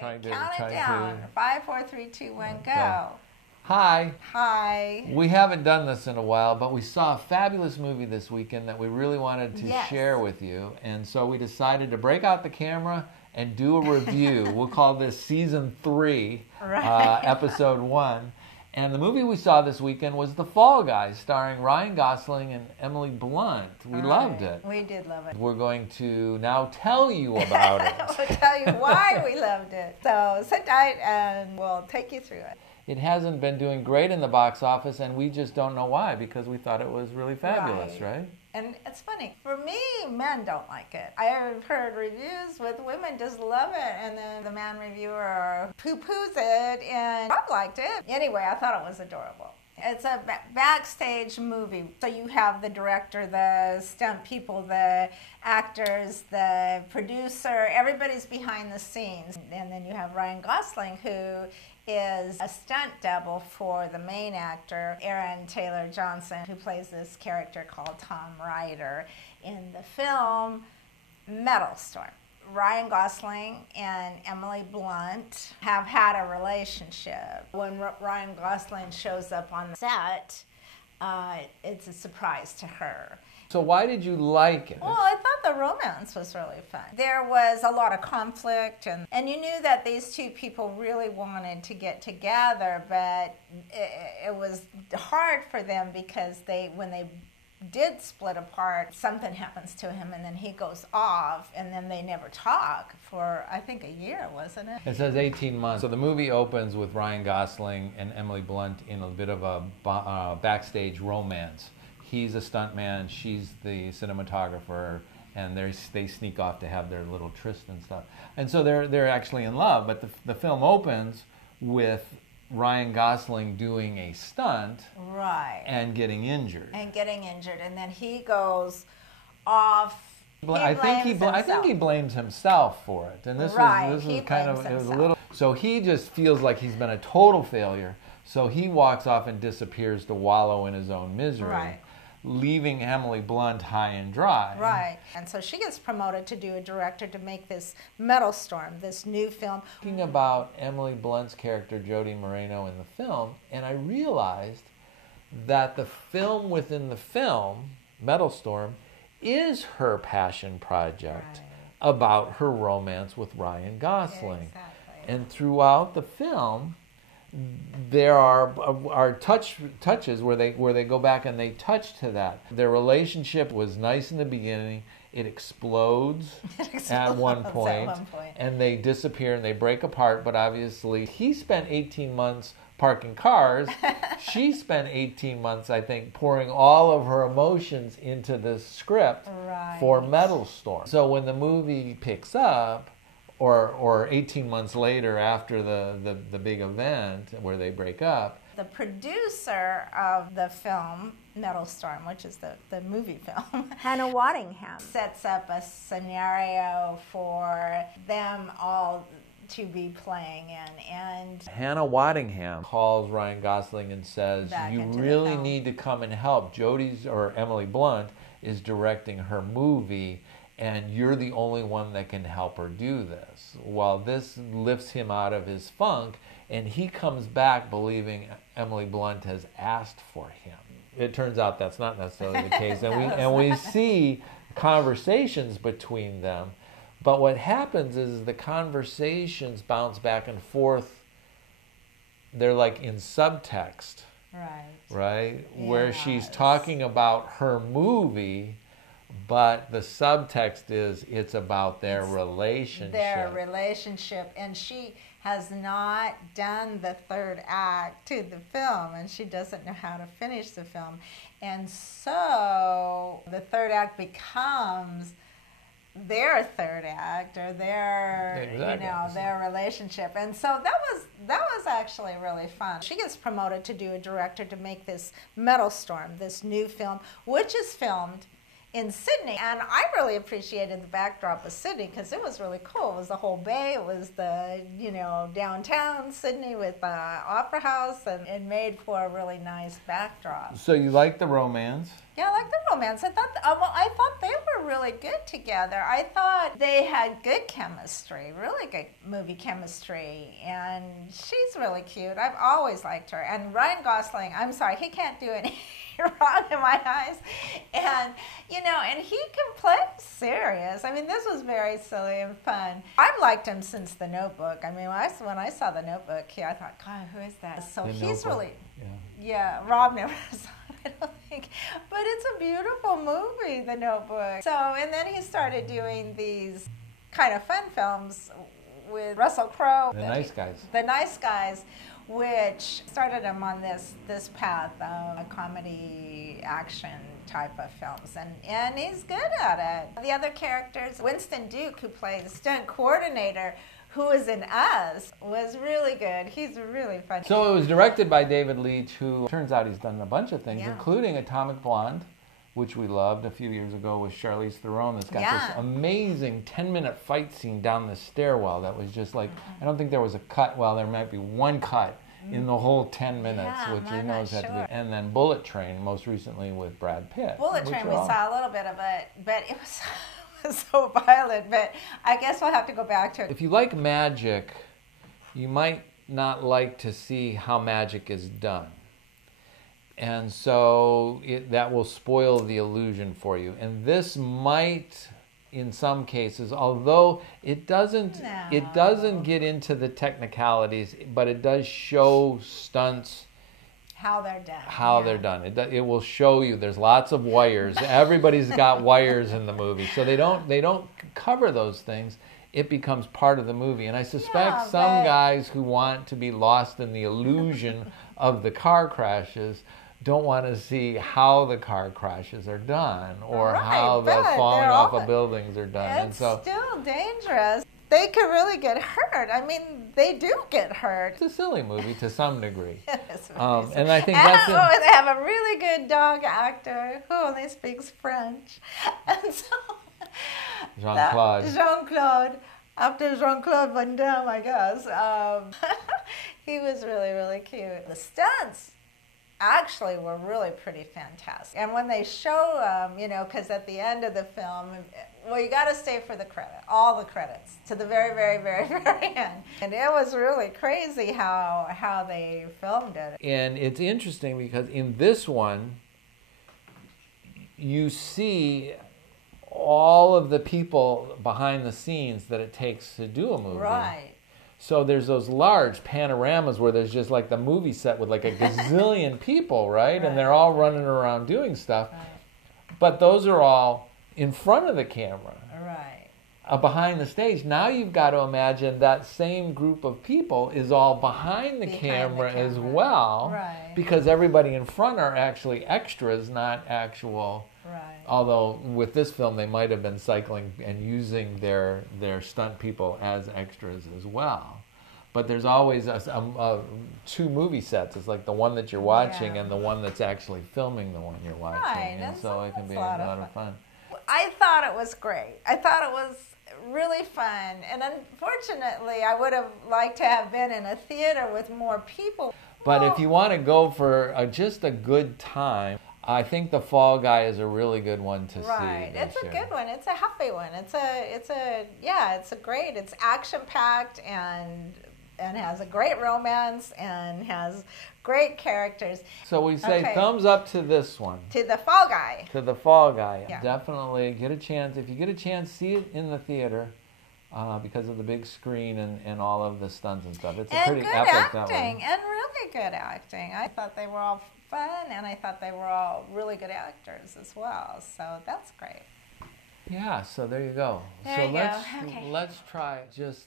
Count it trying down. to 5, 4, 3, 2, 1, go. go. Hi. Hi. We haven't done this in a while, but we saw a fabulous movie this weekend that we really wanted to share with you. And so we decided to break out the camera and do a review. We'll call this Season 3, Episode 1. And the movie we saw this weekend was The Fall Guys, starring Ryan Gosling and Emily Blunt. We loved it. We did love it. We're going to now tell you about it. We'll tell you why we loved it. So sit tight and we'll take you through it. It hasn't been doing great in the box office, and we just don't know why, because we thought it was really fabulous, right? And it's funny, for me, men don't like it. I have heard reviews with women just love it, and then the man reviewer poo-poos it, and I liked it. Anyway, I thought it was adorable. It's a backstage movie. So you have the director, the stunt people, the actors, the producer, everybody's behind the scenes. And then you have Ryan Gosling, who is a stunt double for the main actor, Aaron Taylor Johnson, who plays this character called Tom Ryder in the film Metal Storm. Ryan Gosling and Emily Blunt have had a relationship. When Ryan Gosling shows up on the set, it's a surprise to her. So why did you like it? Well, I thought the romance was really fun. There was a lot of conflict, and you knew that these two people really wanted to get together, but it was hard for them because when they did split apart, something happens to him, and then he goes off, and then they never talk for, I think, a year, wasn't it? It says 18 months. So the movie opens with Ryan Gosling and Emily Blunt in a bit of a backstage romance. He's a stuntman, she's the cinematographer, and they sneak off to have their little tryst and stuff. And so they're actually in love, but the film opens with Ryan Gosling doing a stunt and getting injured. And then he goes off. I think he blames himself for it. And this was kind of, it was a little, so he just feels like he's been a total failure. So he walks off and disappears to wallow in his own misery, leaving Emily Blunt high and dry. And so she gets promoted to do a director to make this Metal Storm, this new film. Thinking about Emily Blunt's character, Jody Moreno, in the film, and I realized that the film within the film, Metal Storm, is her passion project about her romance with Ryan Gosling. And throughout the film, there are touches where they go back and they touch to that. Their relationship was nice in the beginning. It explodes at one point, and they disappear and they break apart. But obviously, he spent 18 months parking cars. She spent 18 months, I think, pouring all of her emotions into this script for Metal Storm. So when the movie picks up, or 18 months later after the big event where they break up, the producer of the film Metal Storm, which is the movie film, Hannah Waddingham, sets up a scenario for them all to be playing in. And Hannah Waddingham calls Ryan Gosling and says, you really need to come and help. Emily Blunt is directing her movie, and you're the only one that can help her do this. Well, this lifts him out of his funk, and he comes back believing Emily Blunt has asked for him. It turns out that's not necessarily the case, and we see conversations between them. But what happens is the conversations bounce back and forth. They're like in subtext, right? Where she's talking about her movie, but the subtext is it's about their relationship. And she has not done the third act to the film, and she doesn't know how to finish the film. And so the third act becomes their third act, or their relationship. And so that was actually really fun. She gets promoted to do a director to make this Metal Storm, this new film, which is filmed in Sydney. And I really appreciated the backdrop of Sydney because it was really cool. It was the whole bay. It was the, downtown Sydney with the Opera House, and it made for a really nice backdrop. So you like the romance? Yeah, I like the romance. I thought they were really good together. I thought they had good chemistry, really good movie chemistry, and she's really cute. I've always liked her. And Ryan Gosling, I'm sorry, he can't do any wrong in my eyes. And, and he can play serious. I mean, this was very silly and fun. I've liked him since The Notebook. I mean, when I saw The Notebook, I thought, God, who is that? So he's really, Rob never saw it, I don't think. But it's a beautiful movie, The Notebook. So, and then he started doing these kind of fun films with Russell Crowe. The Nice Guys. The Nice Guys, which started him on this path of a comedy action type of films, and he's good at it. The other characters, Winston Duke, who plays the stunt coordinator, who is in Us, was really good. He's really funny. So it was directed by David Leitch, who turns out he's done a bunch of things, Yeah. including Atomic Blonde, which we loved a few years ago with Charlize Theron. That's got this amazing 10-minute fight scene down the stairwell that was just like, I don't think there was a cut. Well, there might be one cut in the whole 10 minutes, which he knows had to be. And then Bullet Train, most recently with Brad Pitt. Bullet Train, we saw a little bit of it, but it was so violent. But I guess we'll have to go back to it. If you like magic, you might not like to see how magic is done. And so that will spoil the illusion for you. And this might, in some cases, although it doesn't get into the technicalities, but it does show stunts. How they're done. How they're done. It will show you. There's lots of wires. Everybody's got wires in the movie, so they don't cover those things. It becomes part of the movie, and I suspect some guys who want to be lost in the illusion of the car crashes don't want to see how the car crashes are done or how the falling off of buildings are done. It's still dangerous. They could really get hurt. I mean, they do get hurt. It's a silly movie to some degree. And I think that's they have a really good dog actor who only speaks French. And so Jean-Claude, after Jean-Claude Van Damme, I guess. He was really, really cute. The stunts actually were really pretty fantastic. And when they show because at the end of the film, well, you got to stay for the credit, all the credits, to the very, very, very, very end. And it was really crazy how they filmed it. And it's interesting because in this one, you see all of the people behind the scenes that it takes to do a movie. Right. So there's those large panoramas where there's just like the movie set with like a gazillion people, right? And they're all running around doing stuff. Right. But those are all in front of the camera. Right. Behind the stage. Now you've got to imagine that same group of people is all behind the camera as well. Right. Because everybody in front are actually extras, not actual. Right. Although with this film they might have been cycling and using their stunt people as extras as well. But there's always two movie sets. It's like the one that you're watching and the one that's actually filming the one you're watching. Right. And so it can be a lot of fun. I thought it was great. I thought it was really fun. And unfortunately, I would have liked to have been in a theater with more people. But if you want to go for just a good time, I think The Fall Guy is a really good one to see. Right, it's a good one. It's a happy one. It's action packed and has a great romance and has great characters. So we say thumbs up to this one. To The Fall Guy. To The Fall Guy. Yeah. Definitely get a chance. If you get a chance, see it in the theater because of the big screen and all of the stunts and stuff. It's a pretty epic that one. And really good acting. I thought they were all fun, and I thought they were all really good actors as well. So that's great. Yeah. So there you go. There you go. Okay. Let's try just